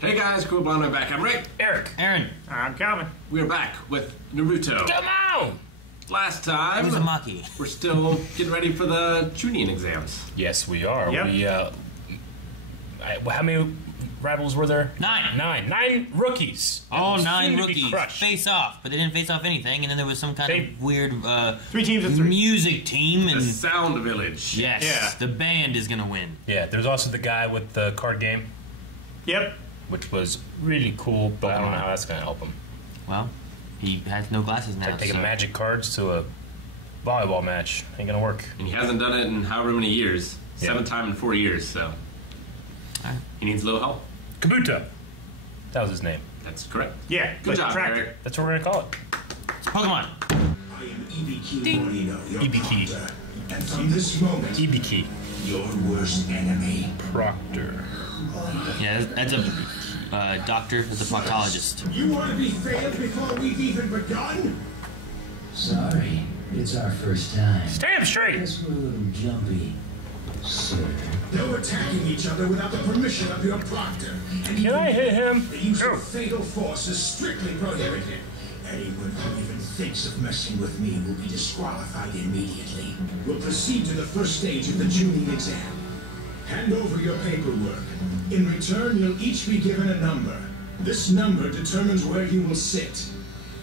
Hey guys, Cool Blonde, I'm back. I'm Rick. Eric. Aaron. I'm Calvin. We're back with Naruto. Come on! Last time, Uzumaki. we're still getting ready for the Chunin exams. Yes, we are. Yep. How many rivals were there? 9. 9 rookies. All That 9 seemed to be rookies crushed. face off, but they didn't face off anything, and then there was some kind of weird 3 teams of 3. music team, The and Sound Village. yes, Yeah. the band is gonna win. Yeah, there's also the guy with the card game, Yep. which was really cool, but I don't know how that's going to help him. Well, he has no glasses now. Like taking so. magic cards to a volleyball match ain't going to work. And he hasn't done it in however many years. Yeah. 7th time in 4 years, so Alright. he needs a little help. Kabuto. That was his name. That's correct. Yeah. Good like job, tractor. Eric. That's what we're going to call it. It's Pokemon. I am Ibiki Morino, your Ibiki. Proctor. And from this moment, Ibiki. your worst enemy. Proctor. Yeah, that's a doctor, that's a proctologist. You want to be failed before we've even begun? Sorry, it's our first time. Stand straight! Guess we're a little jumpy, sir. No attacking each other without the permission of your proctor. And Can I hit him? the use No. of fatal force is strictly prohibited. Anyone who even thinks of messing with me will be disqualified immediately. We'll proceed to the first stage of the Chunin exam. Hand over your paperwork. In return, you'll each be given a number. This number determines where you will sit.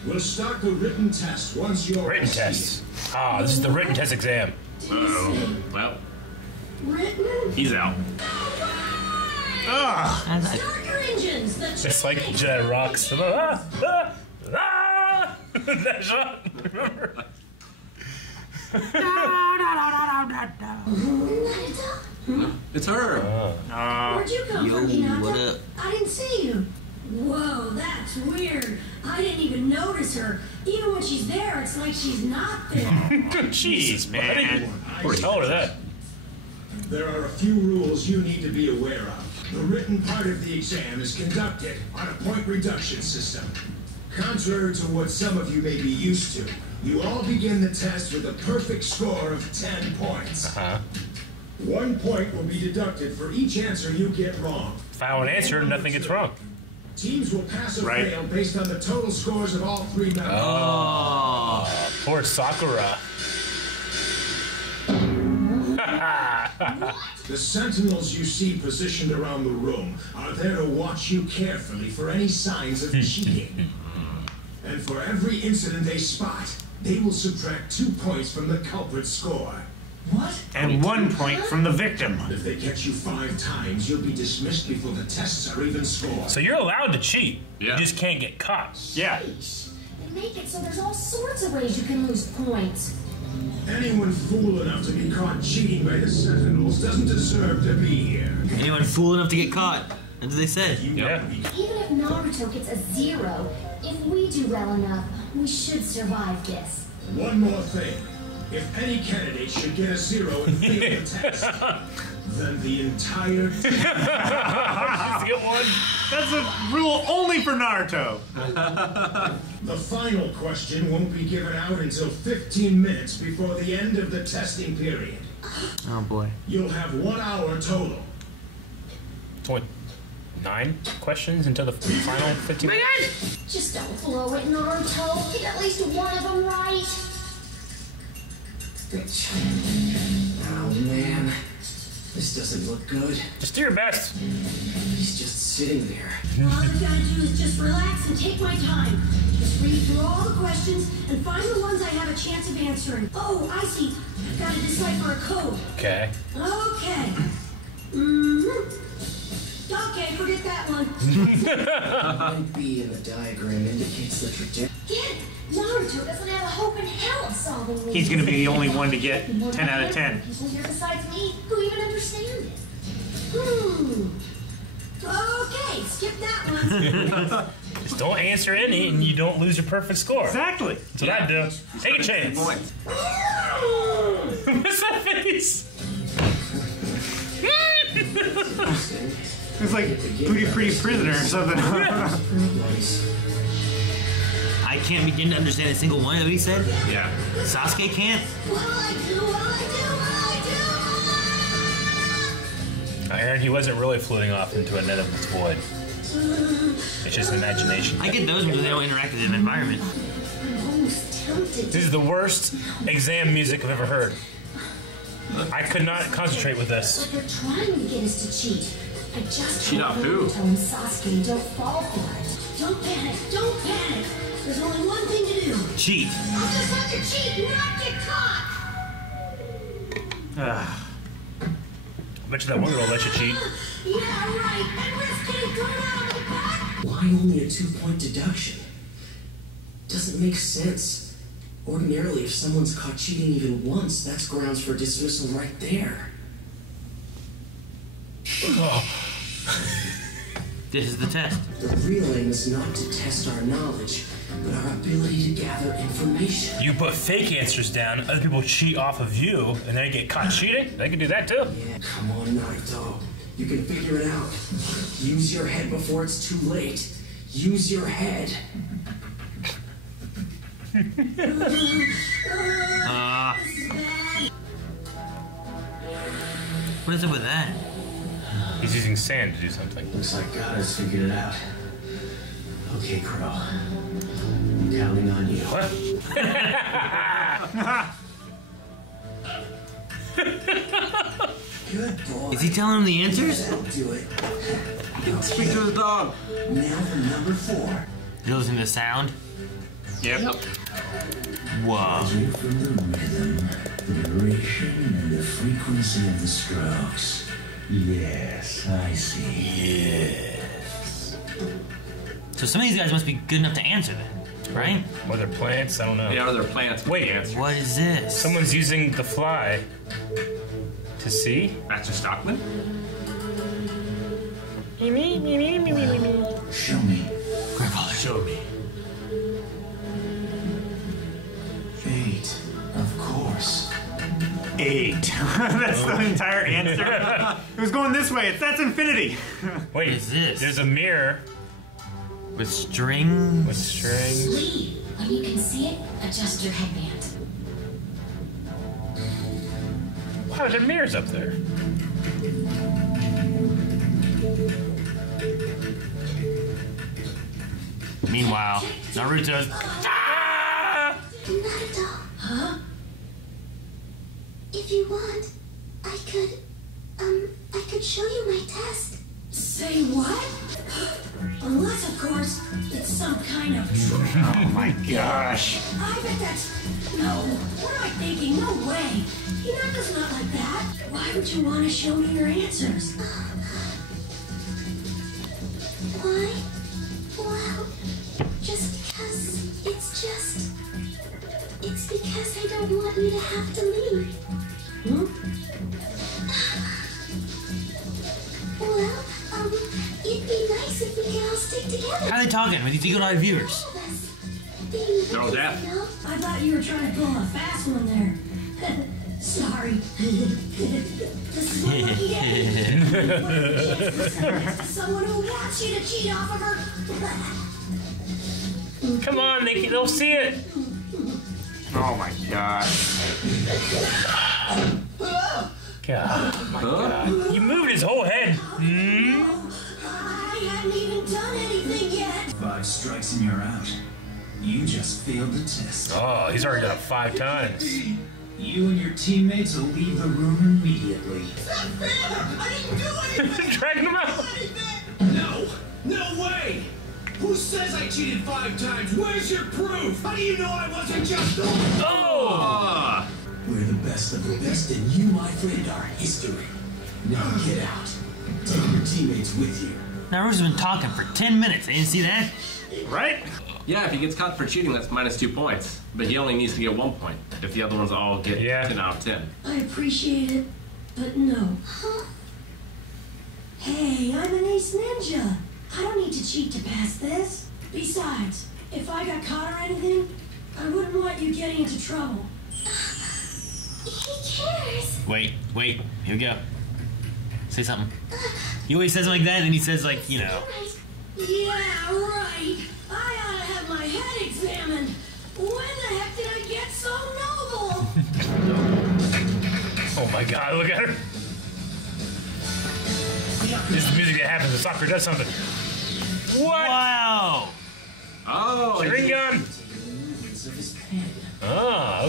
We'll start the written test once you're Written seated. test. Ah, this is the written test exam. Uh-oh. Well, he's out. And I- Start your engines. The It's like Jet Rocks. That shot, remember? It's her. Where'd you come Yo, from, Hinata? what up? I didn't see you. Whoa, that's weird. I didn't even notice her. Even when she's there, it's like she's not there. Jesus, man. buddy. Tell her that. There are a few rules you need to be aware of. The written part of the exam is conducted on a point reduction system. Contrary to what some of you may be used to, you all begin the test with a perfect score of 10 points. 1 point will be deducted for each answer you get wrong. If I have an answer, nothing gets wrong. Teams will pass or Right. fail based on the total scores of all 3 members. Oh, poor Sakura. The sentinels you see positioned around the room are there to watch you carefully for any signs of cheating. And for every incident they spot, they will subtract 2 points from the culprit's score. What? And 1 point from the victim. If they catch you 5 times, you'll be dismissed before the tests are even scored. So you're allowed to cheat. Yeah. You just can't get caught. Yeah. They make it so there's all sorts of ways you can lose points. Anyone fool enough to be caught cheating by the sentinels doesn't deserve to be here. Anyone fool enough to get caught? That's what they said. You Yeah. won't be. Even if Naruto gets a 0, if we do well enough, we should survive this. One more thing. If any candidate should get a 0 and fail the test, then the entire Just to get one. That's a rule only for Naruto. The final question won't be given out until 15 minutes before the end of the testing period. Oh boy. You'll have 1 hour total. It's only 9 questions until the final 15 minutes. Just don't blow it, Naruto. Get at least one of them right. Oh man, this doesn't look good. Just do your best. He's just sitting there. All I've got to do is just relax and take my time. Just read through all the questions and find the ones I have a chance of answering. Oh, I see. I've got to decipher a code. Okay. Okay. Mm-hmm. Okay, forget that one. Line B in the diagram indicates the trajectory. Get it? Naruto doesn't have a hope in hell of solving these. He's gonna be the only one to get More 10 out of than 10. People here besides me who even understand it. Okay, skip that one. Just don't answer any and you don't lose your perfect score. Exactly. That's what I do. Take a chance. Points. What's that face? It's like Pretty Pretty Prisoner or something. I can't begin to understand a single one of what he said. Yeah. Sasuke can't. Aaron, he wasn't really floating off into a net of void. It's just imagination. I get those because they don't interact with the environment. I'm almost tempted. This is the worst exam music I've ever heard. I could not concentrate with this. Like they're trying to get us to cheat. I just Cheat off who? Telling Sasuke, don't fall for it. Don't panic. Don't panic. There's only one thing to do. Cheat. I'll just have to cheat, not get caught. I bet you that one girl let you cheat. Yeah, right. And risk getting thrown out of my back. Why only a 2-point deduction? Doesn't make sense. Ordinarily, if someone's caught cheating even once, that's grounds for dismissal right there. This is the test. The real aim is not to test our knowledge, but our ability to gather information. You put fake answers down, other people cheat off of you, and then get caught cheating? They can do that too. Yeah, come on, Naruto. You can figure it out. Use your head before it's too late. Use your head. What is up with that? He's using sand to do something. Looks like God has figured it out. Okay, Crow. I'm counting on you. What? Good boy. Is he telling him the answers? That'll do it. Speak to the dog. Now for number 4. You listen to the sound? Yep. Whoa. From the rhythm, the duration, and the frequency of the strokes. Yes, I see. So some of these guys must be good enough to answer that, right? Or they're plants, I don't know. Yeah, they're plants. Wait. Answer. What is this? Someone's using the fly to see? Master Stockman? Show me. Grandfather. Show me. 8, of course. 8. That's the entire answer. It was going this way. That's infinity. Wait, What is this? there's a mirror With strings? with strings. Lee, when you can see it, adjust your headband. Wow, there are mirrors up there. Meanwhile, Naruto's. Ah! Naruto. Huh? If you want, I could show you my test. Say what? Unless, of course, it's some kind of trick. Oh my gosh. I bet that's... No. What am I thinking? No way. Hinata's not like that. Why would you want to show me your answers? Why? Well, just because it's because I don't want you to have to leave. Well, it'd be nice if we could all stick together. How are they talking with these eagle-eyed viewers? No, Dad. I thought you were trying to pull a fast one there. Sorry. This is my lucky day. Someone who wants you to cheat off of her. Come on, they'll see it. Oh my gosh. God, oh my God. You moved his whole head. I haven't even done anything yet. 5 strikes and you're out. You just failed the test. Oh, he's already done it 5 times. You and your teammates will leave the room immediately. I didn't do anything! Dragging him out. No! No way! Who says I cheated 5 times? Where's your proof? How do you know I wasn't just the... Oh! We're the best of the best, and you, my friend, are history. Now get out. Take your teammates with you. Naruto's been talking for 10 minutes. They didn't see that? Right? Yeah, if he gets caught for cheating, that's -2 points. But he only needs to get 1 point if the other ones all get 10 out of 10. I appreciate it, but no. Huh? Hey, I'm an ace ninja. I don't need to cheat to pass this. Besides, if I got caught or anything, I wouldn't want you getting into trouble. He cares. Wait. Here we go. Say something. He always says it like that, and then he says, like, you know. Yeah, right. I ought to have my head examined. When the heck did I get so noble? Oh my God, look at her. This is the music that happens when Sakura does something.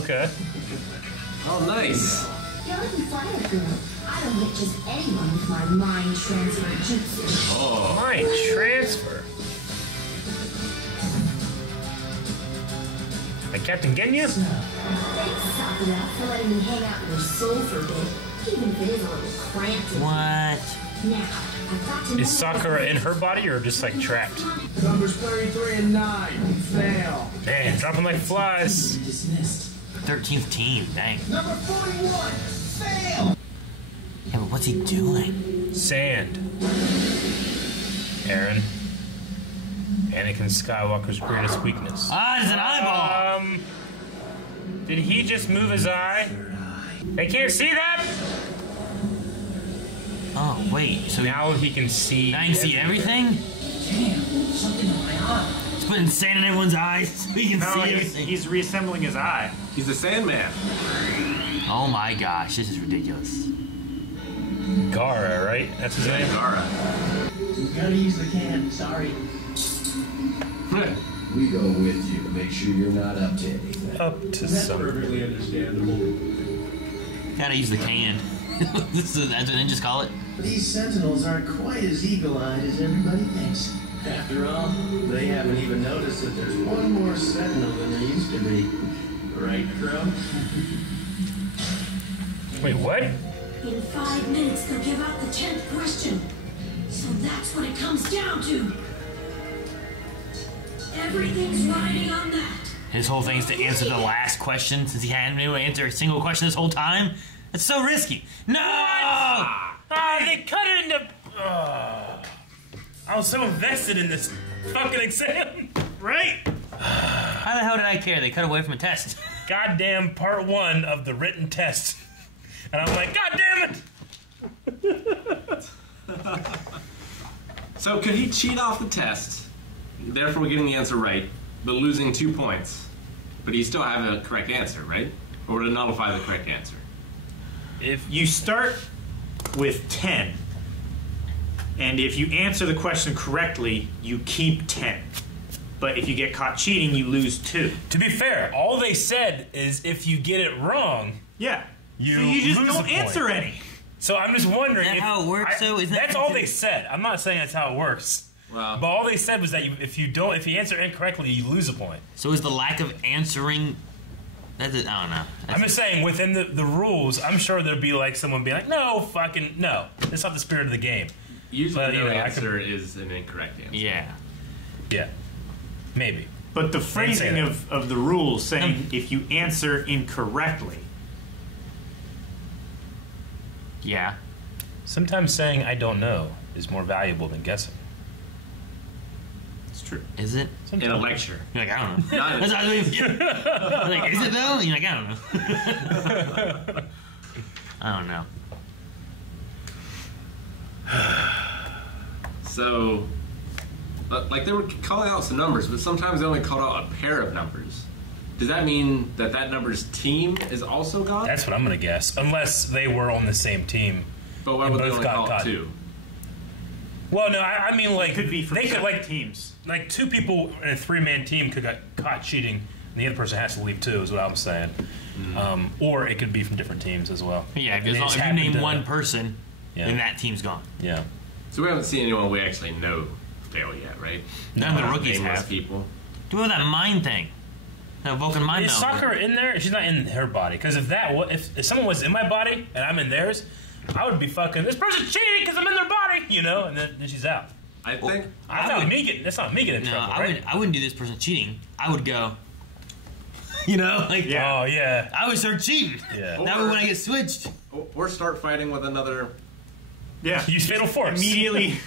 Okay. Oh, nice. You're looking fire, girl. I don't hit just anyone with my mind transfer jutsu. Oh. Mind transfer. Like Captain Genya? Thanks, Sakura, for letting me hang out in your soul for a bit, even if it is a little cramped. What? Now, I've got to Is Sakura in her body or just like trapped? Numbers 33 and 9. Fail. Man, dropping like flies. Dismissed. 13th team. Dang. Number 41. Fail. Yeah, but what's he doing? Sand. Aaron. Anakin Skywalker's greatest weakness. Ah, it's an eyeball. Did he just move his eye? They can't see that? Oh, wait. So Now he can see. now you can see everything? Damn, something in my eye. He's putting sand in everyone's eyes so he can No, see he's, everything. he's reassembling his eye. He's the Sandman. Oh my gosh, this is ridiculous. Gara, right? That's his name? Gara. Gotta use the can, sorry. We go with you to make sure you're not up to anything. Up to something. Perfectly understandable. Gotta use the can. That's what ninjas call it. These sentinels aren't quite as eagle-eyed as everybody thinks. After all, they haven't even noticed that there's one more sentinel than there used to be. Right, Crow? Wait, what? In 5 minutes, they'll give out the 10th question. So that's what it comes down to. Everything's riding on that. His whole thing is to answer the last question since he hadn't been able to answer a single question this whole time. That's so risky. No! Ah, they cut it into. I was so invested in this fucking exam. Right? How the hell did I care? They cut away from a test. Goddamn part 1 of the written test. And I'm like, God damn it! So could he cheat off the test, therefore getting the answer right, but losing 2 points? But he still have a correct answer, right? Or to nullify the correct answer? If you start with 10, and if you answer the question correctly, you keep 10. But if you get caught cheating, you lose 2. To be fair, all they said is if you get it wrong, Yeah. you So you just lose don't a point. answer any. So I'm just wondering Is that if how it works, though? Isn't that's that- all they said. I'm not saying that's how it works. Well, But all they said was that if you answer incorrectly, you lose a point. So is the lack of answering... That's it. I don't know. I'm just saying, within the rules, I'm sure there'd be like someone being like, no, fucking, no. That's not the spirit of the game. usually But, you no know, I answer is an incorrect answer. Yeah. Yeah. Maybe. But the say phrasing that. of the rules saying if you answer incorrectly. Yeah. Sometimes saying I don't know is more valuable than guessing. It's true. Is it? In a lecture. You're like, I don't know. Not- That's what I mean. I'm like, is it though? And you're like, I don't know. I don't know. So, like they were calling out some numbers, but sometimes they only called out a pair of numbers. Does that mean that number's team is also gone? That's what I'm going to guess. Unless they were on the same team. But why and would they both only got call it caught. 2? Well, no, I mean like Could be from they could separate like teams. like 2 people in a 3-man team could get caught cheating, and the other person has to leave too. Is what I'm saying. Or it could be from different teams as well. Yeah, And because they just if you happened name to- one person, Yeah. then that team's gone. Yeah. So we haven't seen anyone we actually know fail yet, right? None of the rookies Nameless have. people. Do all that mind thing. That Vulcan mind Is meld. Sakura in there? She's not in her body. Because if someone was in my body and I'm in theirs, I would be fucking, this person's cheating because I'm in their body, you know, and then she's out. I think. That's not me getting in No, trouble, I right? wouldn't do this person cheating. I would go. You know, like Yeah. Oh, yeah. I would start cheating. Yeah. That way when I get switched. Or start fighting with another. Yeah. Use Fatal Force. Immediately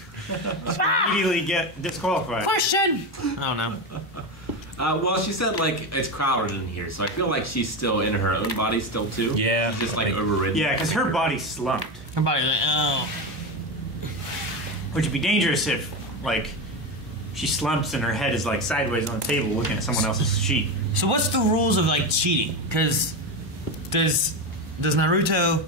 get disqualified. Question. I don't know. Well, she said like it's crowded in here, so I feel like she's still in her own body still too. Yeah. She's just like overridden. Yeah, because her body's slumped. Everybody's like, oh. Which would be dangerous if, like, she slumps and her head is, like, sideways on the table looking at someone else's sheet. So what's the rules of like cheating? Because does Naruto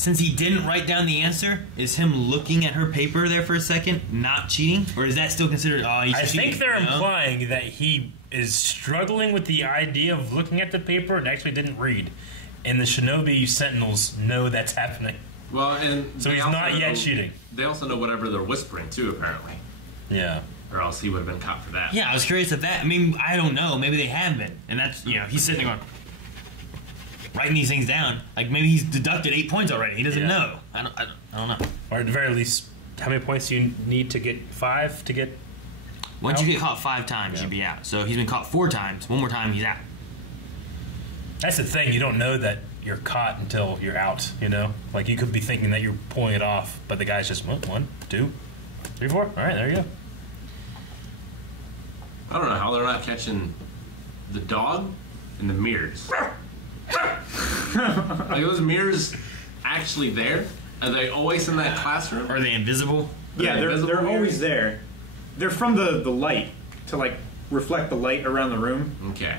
since he didn't write down the answer, is him looking at her paper there for a second not cheating? Or is that still considered, oh, he's cheating? I think they're you know? implying that he is struggling with the idea of looking at the paper and actually didn't read. And the Shinobi Sentinels know that's happening. Well, and So he's not yet cheating. They also know whatever they're whispering too, apparently, Yeah. or else he would have been caught for that. Yeah, I was curious if that, I mean, I don't know. Maybe they have been. And that's, you know, he's sitting there going, writing these things down. Like, maybe he's deducted 8 points already. He doesn't know. I don't know. Or at the very least, how many points do you need to get? 5 to get? Once out? you get caught 5 times, you'd be out. So he's been caught 4 times. One more time, he's out. That's the thing. You don't know that you're caught until you're out, you know? Like, you could be thinking that you're pulling it off, but the guy's just, 1, 2, 3, 4. All right, there you go. I don't know how they're not catching the dog and the mirrors. Like, those mirrors actually there? Are they always in that classroom? Are they invisible? Yeah, invisible they're mirrors? always there. They're from the light to like reflect the light around the room. Okay.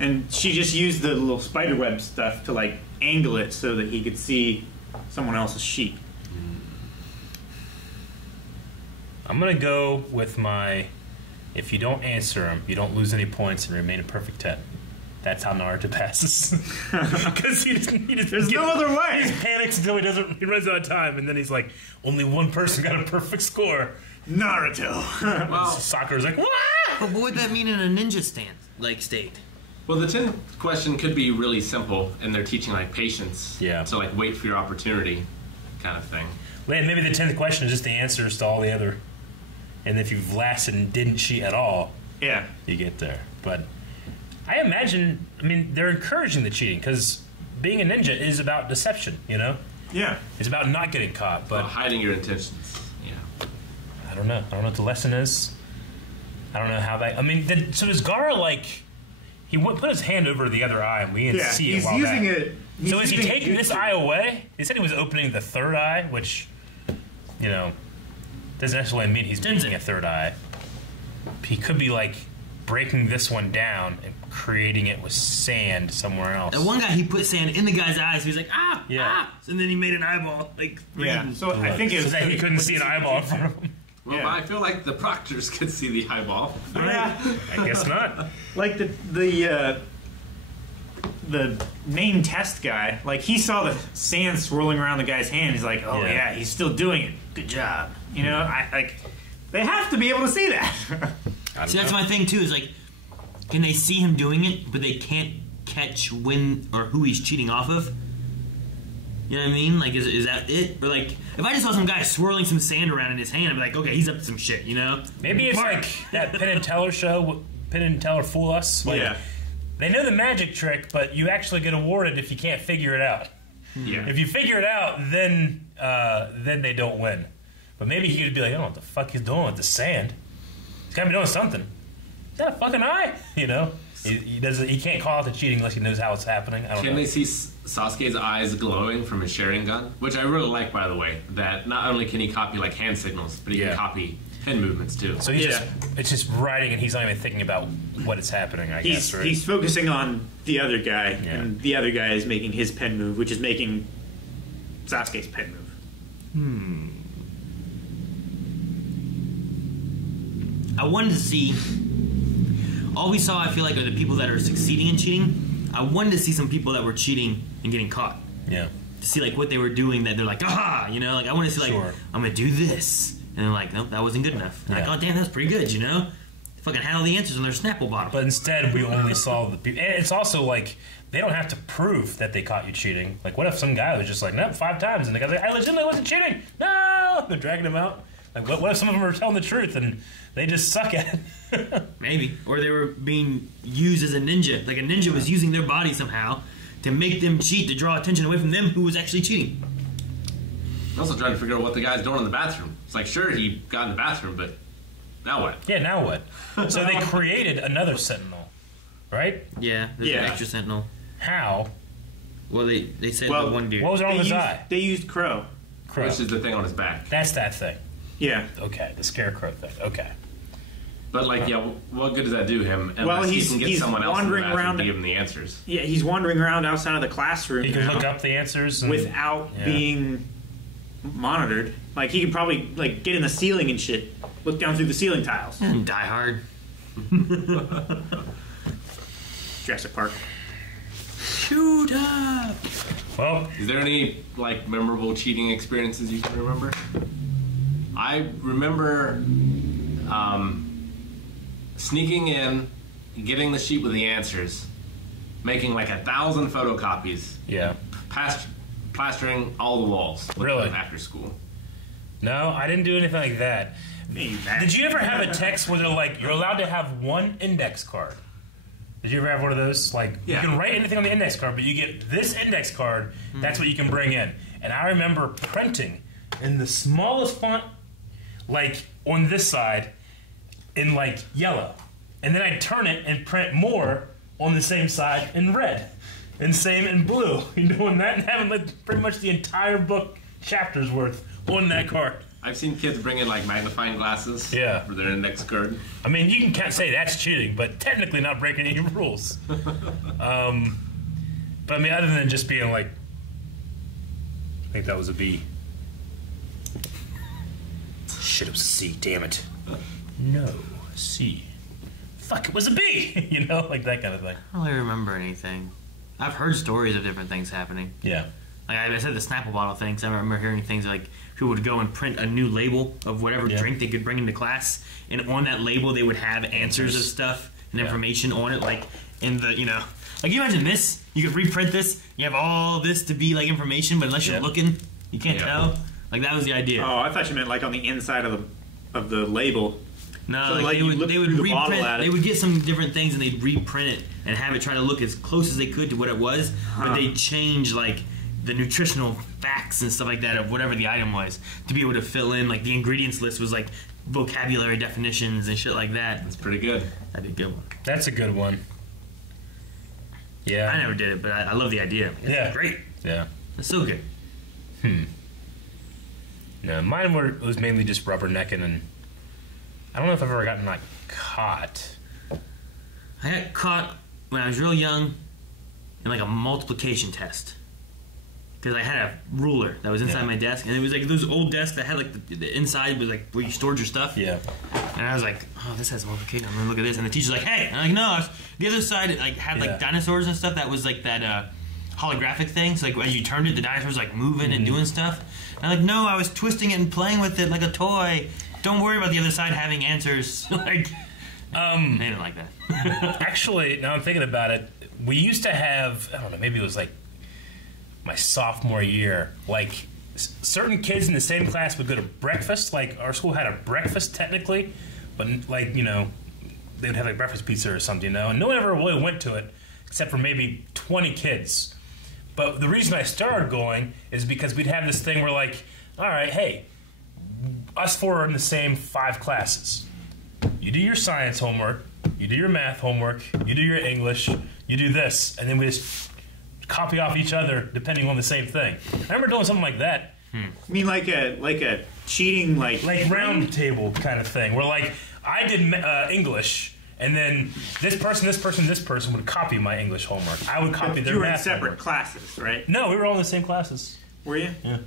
And she just used the little spiderweb stuff to like angle it so that he could see someone else's sheet. I'm going to go with my, if you don't answer him, you don't lose any points and remain a perfect 10. That's how Naruto passes. Because he just There's no other way. He just panics until he runs out of time, and then he's like, only one person got a perfect score. Naruto. Well, Sakura's like, what? But what would that mean in a ninja state? well, the 10th question could be really simple, and they're teaching like patience. Yeah. So like wait for your opportunity, kind of thing. Maybe the 10th question is just the answers to all the other. And if you've lasted and didn't cheat at all, Yeah. you get there. But I imagine, they're encouraging the cheating because being a ninja is about deception, you know? Yeah. It's about not getting caught, but Hiding your intentions. Yeah. I don't know. I don't know what the lesson is. I don't know how that... so is Gaara like... He put his hand over the other eye and we didn't see it he's while using back. it. He's So is he using taking this jutsu. eye away? He said he was opening the third eye, which, you know, doesn't necessarily mean he's making a third eye. He could be like breaking this one down and creating it with sand somewhere else. And one guy, he put sand in the guy's eyes. He was like, Yeah. ah, and then he made an eyeball. Like, Yeah. So I think it So was that he couldn't see an eyeball in front of him. Well, Yeah. but I feel like the proctors could see the eyeball. Yeah. I guess not. Like the main test guy, like he saw the sand swirling around the guy's hand. He's like, oh Yeah. yeah, he's still doing it. Good job. You know, I like they have to be able to see that. See, that's my thing too. Is like, can they see him doing it, but they can't catch when or who he's cheating off of? You know what I mean? Like, is that it? Or like, if I just saw some guy swirling some sand around in his hand, I'd be like, okay, he's up to some shit. You know? Maybe it's like that Penn and Teller show, Penn and Teller Fool Us. Like, Yeah. They know the magic trick, but you actually get awarded if you can't figure it out. Yeah. If you figure it out, then they don't win. But maybe he could be like, I don't know what the fuck he's doing with the sand. He's got to be doing something. Is that a fucking eye? You know? He can't call out the cheating unless he knows how it's happening. I don't know. Can they see Sasuke's eyes glowing from his Sharingan? Which I really like, by the way. That not only can he copy like hand signals, but he Yeah. can copy pen movements too. So it's just writing, and he's not even thinking about what is happening, I guess, right? He's focusing on the other guy, Yeah. and the other guy is making his pen move, which is making Sasuke's pen move. I wanted to see. All we saw, I feel like, are the people that are succeeding in cheating. I wanted to see some people that were cheating and getting caught. Yeah. To see like what they were doing that they're like, aha, you know, like I want to see like, Sure. I'm gonna do this, and they're like, nope, that wasn't good enough. And Yeah. like, oh damn, that's pretty good, you know. Fucking had all the answers on their Snapple bottle. But instead, we only saw the people. And it's also like, they don't have to prove that they caught you cheating. Like, what if some guy was just like, nope, 5 times, and the guy's like, I legitimately wasn't cheating. No! They're dragging him out. Like, what if some of them are telling the truth and they just suck at it? Maybe. Or they were being used as a ninja. Like a ninja was using their body somehow to make them cheat, to draw attention away from them who was actually cheating. I'm also trying to figure out what the guy's doing in the bathroom. It's like, sure, he got in the bathroom, but now what? Yeah, now what? So they created another Sentinel, right? Yeah, there's an Yeah. extra sentinel. How? Well, they said Well, the one dude. What was wrong with his eye? They used Crow. Crow. Which is the thing on his back. That's that thing. Yeah. Okay, the scarecrow thing. Okay. But like, yeah, what good does that do him? Unless Well, he can get he's someone else wandering in the bathroom around- to give him the answers. Yeah, he's wandering around outside of the classroom He can now look up the answers and, without Yeah. being monitored. Like he could probably like get in the ceiling and shit, look down through the ceiling tiles. And Die Hard. Jurassic Park. Shoot up. Well, Is there any like memorable cheating experiences you can remember? I remember sneaking in, getting the sheet with the answers, making like 1,000 photocopies, yeah. plastering all the walls. Really? After school. No, I didn't do anything like that. Did you ever have a text where they're like, you're allowed to have one index card? Did you ever have one of those? Like, Yeah. you can write anything on the index card, but you get this index card, that's what you can bring in. And I remember printing in the smallest font, like, on this side, in, like, yellow. And then I'd turn it and print more on the same side in red. And same in blue. You doing that and having, like, pretty much the entire book chapter's worth on that card. I've seen kids bring in like magnifying glasses Yeah. for their index card. I mean, you can't say that's cheating, but technically not breaking any rules. But I mean, other than just being like, I think that was a B. Shit, it was a C. Damn it. No, C. Fuck, it was a B. You know, like that kind of thing. I don't really remember anything. I've heard stories of different things happening. Yeah. Like I said, the Snapple bottle things. I remember hearing things like people would go and print a new label of whatever Yeah. drink they could bring into class, and on that label they would have answers of stuff and Yeah. information on it, like in the like you imagine this. You could reprint this. You have all this to be like information, but unless you're Yeah. looking, you can't Yeah. tell. Like that was the idea. Oh, I thought you meant like on the inside of the label. No, So, like, like, they you would look they would through the bottle reprint. at it. They would get some different things and they'd reprint it and have it try to look as close as they could to what it was, but they'd change like the nutritional facts and stuff like that of whatever the item was to be able to fill in. Like the ingredients list was like vocabulary definitions and shit like that. That's pretty good. That'd be a good one. That's a good one. Yeah. I never did it, but I love the idea. It's Yeah. great. Yeah. It's so good. No, mine was mainly just rubbernecking, and I don't know if I've ever gotten like caught. I got caught when I was real young in like a multiplication test. Because I had a ruler that was inside Yeah. my desk, and it was like those old desks that had like the inside was like where you stored your stuff. Yeah. And I was like, oh, this has multiplication. I'm gonna look at this, and the teacher's like, hey, and I'm like, no. The other side like had like Yeah. dinosaurs and stuff. That was like that holographic thing. So like as you turned it, the dinosaurs like moving and doing stuff. And I'm like, no, I was twisting it and playing with it like a toy. Don't worry about the other side having answers. Like, they didn't like that. Actually, now I'm thinking about it, we used to have, I don't know, maybe it was like my sophomore year, like certain kids in the same class would go to breakfast. Like our school had a breakfast technically, but like, you know, they would have like breakfast pizza or something, you know, and no one ever really went to it except for maybe 20 kids. But the reason I started going is because we'd have this thing where like, all right, hey, us four are in the same 5 classes. You do your science homework, you do your math homework, you do your English, you do this, and then we just copy off each other depending on the same thing. I remember doing something like that, You mean like a cheating like round table kind of thing, where like I did English, and then this person would copy my English homework. I would copy their you were in math separate homework. classes, right? No, we were all in the same classes. Were you? Yeah.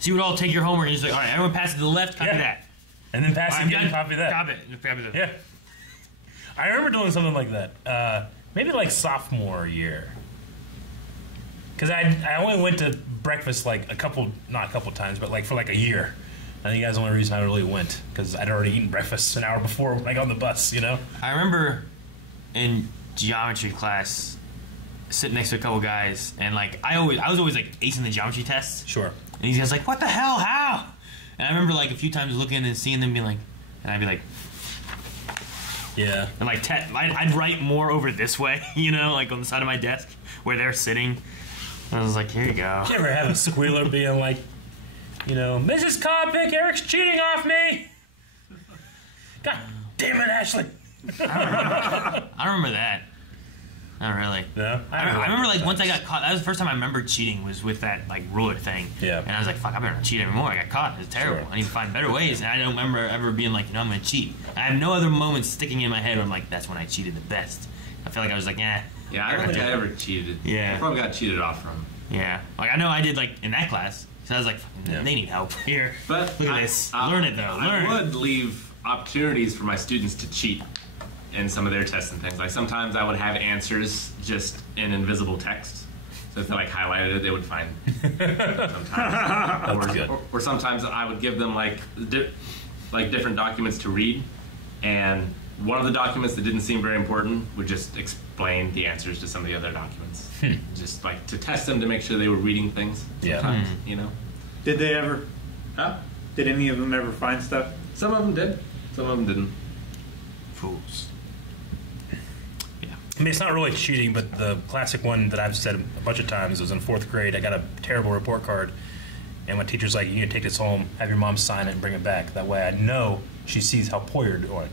So you would all take your homework and you're just like, all right, everyone pass it to the left, copy Yeah. that. And then pass All it right, again, I'm done. copy that. Copy it. Copy that. Yeah. I remember doing something like that. Maybe like sophomore year. Because I only went to breakfast like not a couple times, but like for like a year. I think that's the only reason I really went, because I'd already eaten breakfast an hour before when I got on the bus, you know? I remember in geometry class sitting next to a couple guys, and like I was always like acing the geometry tests. Sure. And these guys like, what the hell? How? And I remember like a few times looking and seeing them being like, and I'd be like, Yeah. and like I'd write more over this way, you know, like on the side of my desk where they're sitting. And I was like, here you go. Did you ever have a squealer being like, you know, Mrs. Codpick, Eric's cheating off me? God damn it, Ashley. I remember that. Not really. No? I remember like once I got caught. That was the first time I remember cheating was with that like ruler thing. Yeah. And I was like, fuck, I better not cheat anymore. I got caught. It's terrible. Sure. I need to find better ways. And I don't remember ever being like, I'm gonna cheat. I have no other moments sticking in my head where I'm like, that's when I cheated the best. I feel like I was like, Yeah, I don't think I ever cheated. Yeah. I probably got cheated off from. Yeah. Like I know I did like in that class. So I was like, Yeah. they need help here. But look at this. Learn it though. Learn I it. would leave opportunities for my students to cheat in some of their tests and things. Like sometimes I would have answers just in invisible text. So if they like highlighted it, they would find. Sometimes. That's good. Or sometimes I would give them like different documents to read, and one of the documents that didn't seem very important would just explain the answers to some of the other documents. Just like to test them to make sure they were reading things. Yeah. Sometimes, you know. Did they ever? Huh? Did any of them ever find stuff? Some of them did. Some of them didn't. Fools. I mean, it's not really cheating, but the classic one that I've said a bunch of times was in 4th grade. I got a terrible report card, and my teacher's like, you need to take this home, have your mom sign it, and bring it back. That way I know she sees how poor you're doing.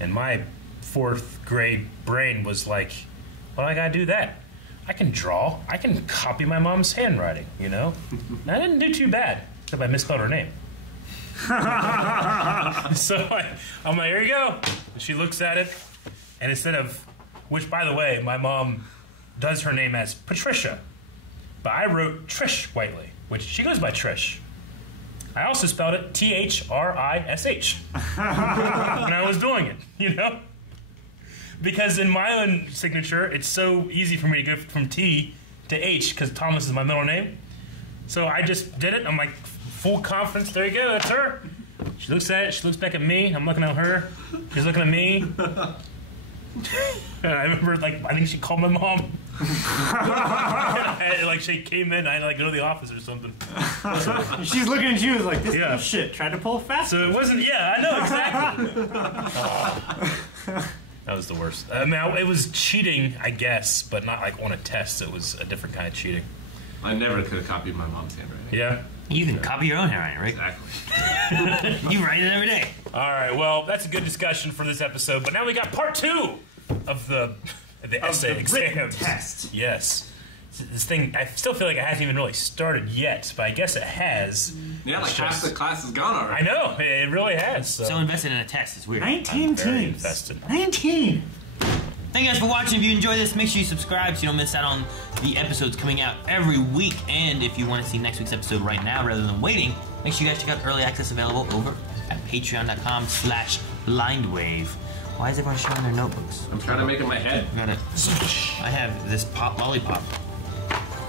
And my 4th grade brain was like, well, I gotta do that. I can draw. I can copy my mom's handwriting, you know? And I didn't do too bad, except I misspelled her name. So I'm like, here you go. And she looks at it, and instead of, which by the way, my mom does her name as Patricia, but I wrote Trish Whiteley, which she goes by Trish. I also spelled it Thrish when I was doing it, you know? Because in my own signature, it's so easy for me to go from T to H because Thomas is my middle name. So I just did it. I'm like, full confidence. There you go. That's her. She looks at it. She looks back at me. I'm looking at her. She's looking at me. And I remember, like, I think she called my mom. Like, she came in. I had to, like, go to the office or something. So, She's looking at you as like, this Yeah. little shit, tried to pull a fast. so it wasn't, yeah, I know, exactly. Oh. That was the worst. I mean, it was cheating, I guess, but not, like, on a test. It was a different kind of cheating. I never could have copied my mom's handwriting. Yeah? You can copy your own handwriting, right? Exactly. You write it every day. All right, well, that's a good discussion for this episode, but now we got part 2 of the essay written exams. test. Yes. This thing, I still feel like it hasn't even really started yet, but I guess it has. Yeah, like It's half just- the class is gone I already. know, it really has. So invested in a test is weird. 19 I'm very teams. invested. 19. Thank you guys for watching. If you enjoyed this, make sure you subscribe so you don't miss out on the episodes coming out every week. And if you want to see next week's episode right now rather than waiting, make sure you guys check out early access available over at patreon.com/blindwave. Why is everyone showing their notebooks? I'm trying to make it in my head. I have this lollipop